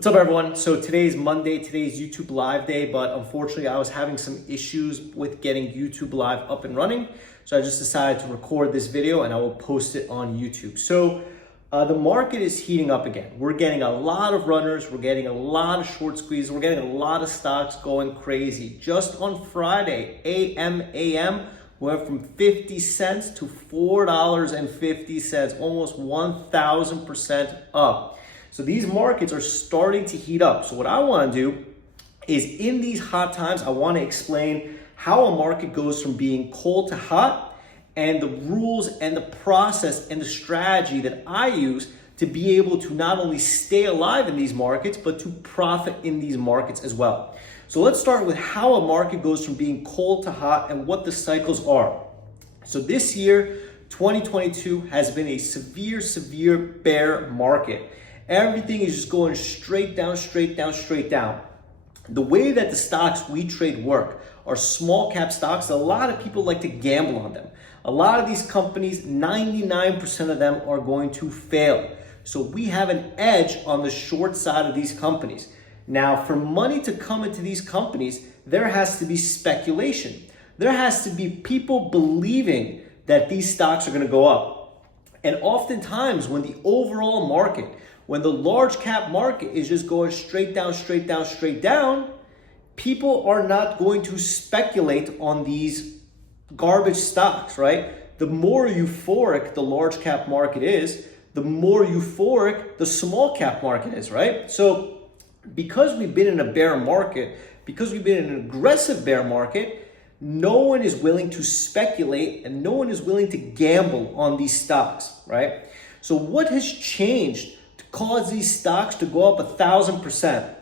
What's up, everyone? So today's Monday, today's YouTube Live day, but unfortunately I was having some issues with getting YouTube Live up and running. So I just decided to record this video and I will post it on YouTube. So the market is heating up again. We're getting a lot of runners, we're getting a lot of short squeezes, we're getting a lot of stocks going crazy. Just on Friday, AM, went from 50 cents to $4.50, almost 1,000% up. So these markets are starting to heat up. So what I want to do is in these hot times, I want to explain how a market goes from being cold to hot and the rules and the process and the strategy that I use to be able to not only stay alive in these markets, but to profit in these markets as well. So let's start with how a market goes from being cold to hot and what the cycles are. So this year, 2022 has been a severe bear market. Everything is just going straight down. The way that the stocks we trade work are small cap stocks. A lot of people like to gamble on them. A lot of these companies, 99% of them are going to fail. So we have an edge on the short side of these companies. Now, for money to come into these companies, there has to be speculation. There has to be people believing that these stocks are going to go up. And oftentimes when the overall market, when the large cap market is just going straight down, people are not going to speculate on these garbage stocks, right? The more euphoric the large cap market is, the more euphoric the small cap market is, right? So because we've been in a bear market, because we've been in an aggressive bear market, no one is willing to speculate and no one is willing to gamble on these stocks, right? So what has changed to cause these stocks to go up 1,000%?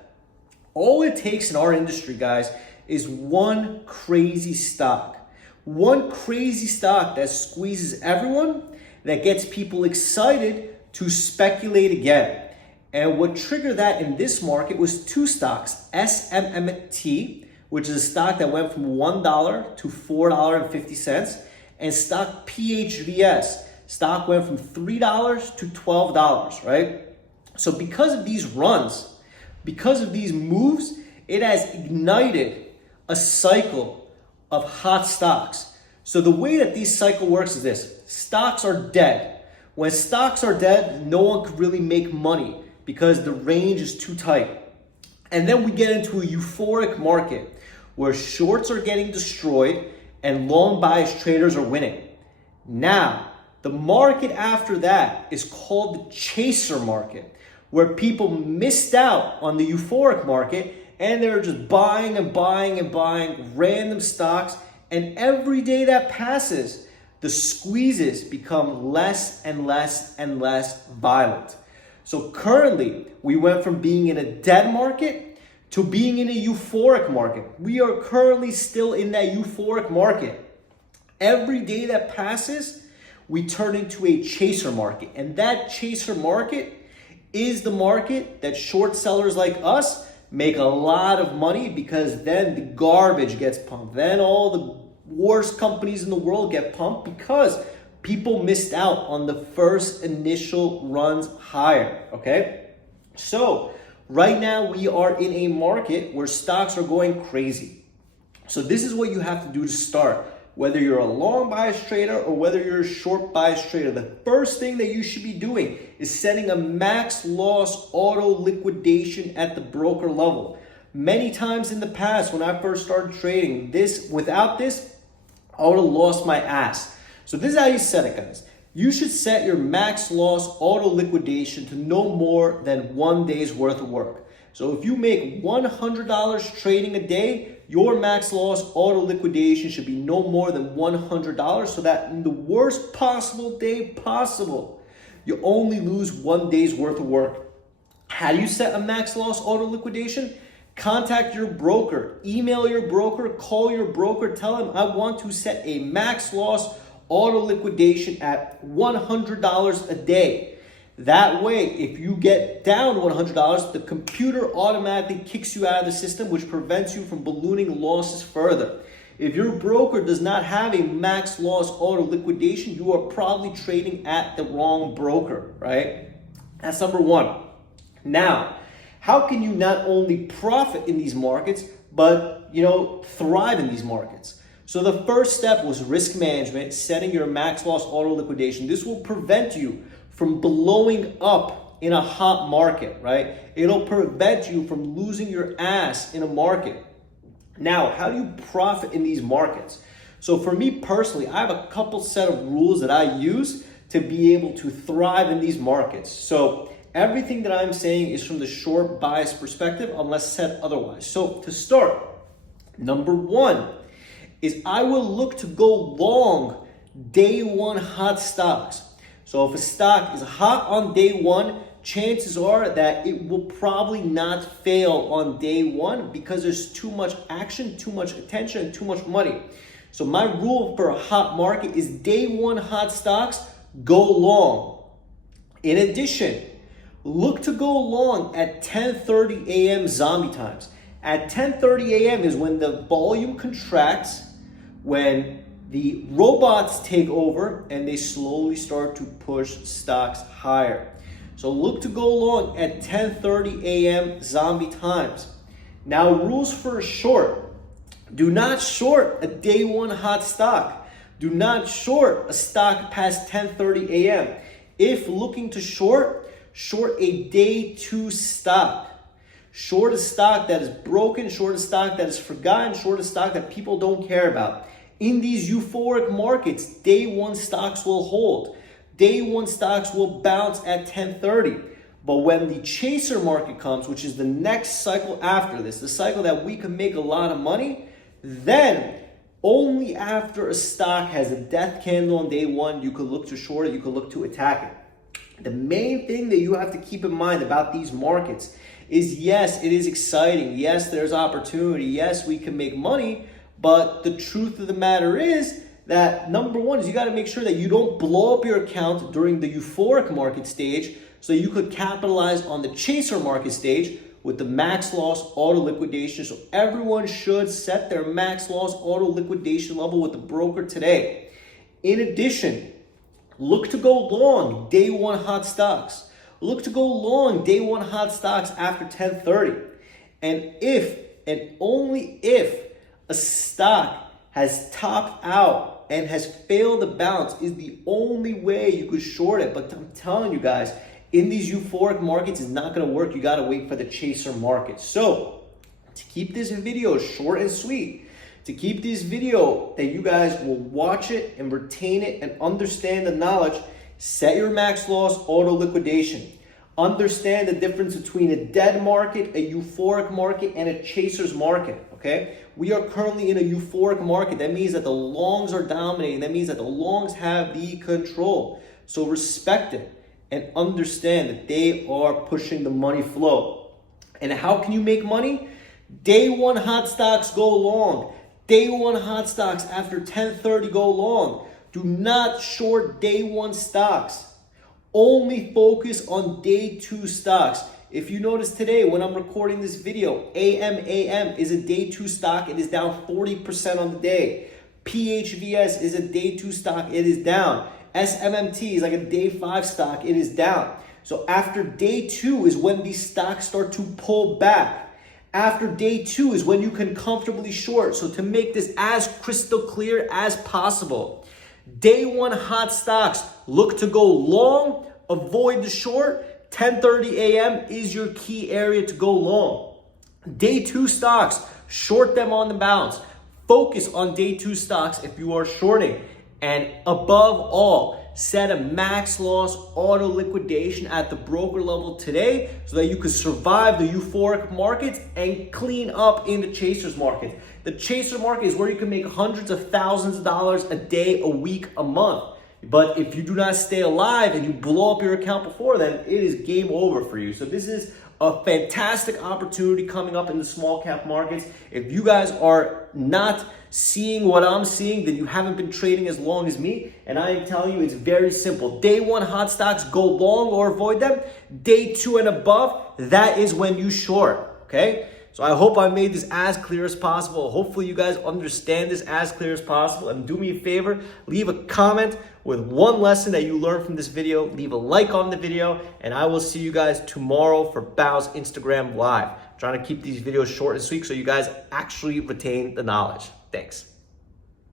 All it takes in our industry, guys, is one crazy stock. One crazy stock that squeezes everyone, that gets people excited to speculate again. And what triggered that in this market was two stocks, SMMT, which is a stock that went from $1 to $4.50, and stock PHVS. Stock went from $3 to $12, right? So because of these runs, because of these moves, it has ignited a cycle of hot stocks. So the way that this cycle works is this: stocks are dead. When stocks are dead, no one could really make money because the range is too tight. And then we get into a euphoric market where shorts are getting destroyed and long bias traders are winning. Now, the market after that is called the chaser market, where people missed out on the euphoric market and they're just buying random stocks. And every day that passes, the squeezes become less and less violent. So currently, we went from being in a dead market to being in a euphoric market. We are currently still in that euphoric market. Every day that passes, we turn into a chaser market. And that chaser market is the market that short sellers like us make a lot of money, because then the garbage gets pumped. Then all the worst companies in the world get pumped because people missed out on the first initial runs higher, okay? So right now we are in a market where stocks are going crazy. So this is what you have to do to start. Whether you're a long bias trader or whether you're a short bias trader, the first thing that you should be doing is setting a max loss auto liquidation at the broker level. Many times in the past when I first started trading, without this, I would have lost my ass. So this is how you set it, guys. You should set your max loss auto liquidation to no more than 1 day's worth of work. So if you make $100 trading a day, your max loss auto liquidation should be no more than $100, so that in the worst possible day possible, you only lose 1 day's worth of work. How do you set a max loss auto liquidation? Contact your broker, email your broker, call your broker, tell them I want to set a max loss auto liquidation at $100 a day. That way, if you get down to $100, the computer automatically kicks you out of the system, which prevents you from ballooning losses further. If your broker does not have a max loss auto liquidation, you are probably trading at the wrong broker, right? That's number one. Now, How can you not only profit in these markets, but thrive in these markets? So the first step was risk management, setting your max loss auto liquidation. This will prevent you from blowing up in a hot market, right? It'll prevent you from losing your ass in a market. Now, how do you profit in these markets? So for me personally, I have a couple set of rules that I use to be able to thrive in these markets. So everything that I'm saying is from the short bias perspective, unless said otherwise. So to start, number one is I will look to go long day one hot stocks. So if a stock is hot on day one, chances are that it will probably not fail on day one because there's too much action, too much attention, and too much money. So my rule for a hot market is day one hot stocks, go long. In addition, look to go long at 10:30 a.m. zombie times. At 10:30 a.m. is when the volume contracts, when the robots take over and they slowly start to push stocks higher. So look to go long at 10:30 a.m. zombie times. Now, rules for a short. Do not short a day one hot stock. Do not short a stock past 10:30 a.m. If looking to short a day two stock. Short a stock that is broken, short a stock that is forgotten, short a stock that people don't care about. In these euphoric markets, day one stocks will hold. Day one stocks will bounce at 10:30. But when the chaser market comes, which is the next cycle after this, the cycle that we can make a lot of money, then only after a stock has a death candle on day one, you could look to short it, you could look to attack it. The main thing that you have to keep in mind about these markets is, yes, it is exciting. Yes, there's opportunity. Yes, we can make money. But the truth of the matter is that number one is you got to make sure that you don't blow up your account during the euphoric market stage so you could capitalize on the chaser market stage with the max loss auto liquidation. So everyone should set their max loss auto liquidation level with the broker today. In addition, look to go long day one hot stocks. Look to go long day one hot stocks after 10:30. And if and only if a stock has topped out and has failed to bounce is the only way you could short it. But I'm telling you guys, in these euphoric markets, it's not going to work. You got to wait for the chaser market. So to keep this video short and sweet, to keep this video that you guys will watch it and retain it and understand the knowledge, set your max loss auto liquidation. Understand the difference between a dead market, a euphoric market, and a chaser's market, okay? We are currently in a euphoric market. That means that the longs are dominating. That means that the longs have the control. So respect it and understand that they are pushing the money flow. And how can you make money? Day one hot stocks go long. Day one hot stocks after 10:30 go long. Do not short day one stocks. Only focus on day two stocks. If you notice today when I'm recording this video, AM is a day two stock. It is down 40% on the day. PHVS is a day two stock. It is down. SMMT is like a day five stock. It is down. So after day two is when these stocks start to pull back. After day two is when you can comfortably short. So to make this as crystal clear as possible, day one hot stocks, look to go long, avoid the short. 10:30 a.m. is your key area to go long. Day two stocks, short them on the bounce. Focus on day two stocks if you are shorting. And above all, set a max loss auto liquidation at the broker level today so that you can survive the euphoric markets and clean up in the chaser's market. The chaser market is where you can make hundreds of thousands of dollars a day, a week, a month. But if you do not stay alive and you blow up your account before then, it is game over for you. So this is a fantastic opportunity coming up in the small cap markets. If you guys are not seeing what I'm seeing, then you haven't been trading as long as me. And I am telling you, it's very simple. Day one hot stocks, go long or avoid them. Day two and above, that is when you short, okay? So I hope I made this as clear as possible. Hopefully you guys understand this as clear as possible. And do me a favor, leave a comment with one lesson that you learned from this video. Leave a like on the video, and I will see you guys tomorrow for Bao's Instagram Live. I'm trying to keep these videos short and sweet so you guys actually retain the knowledge. Thanks.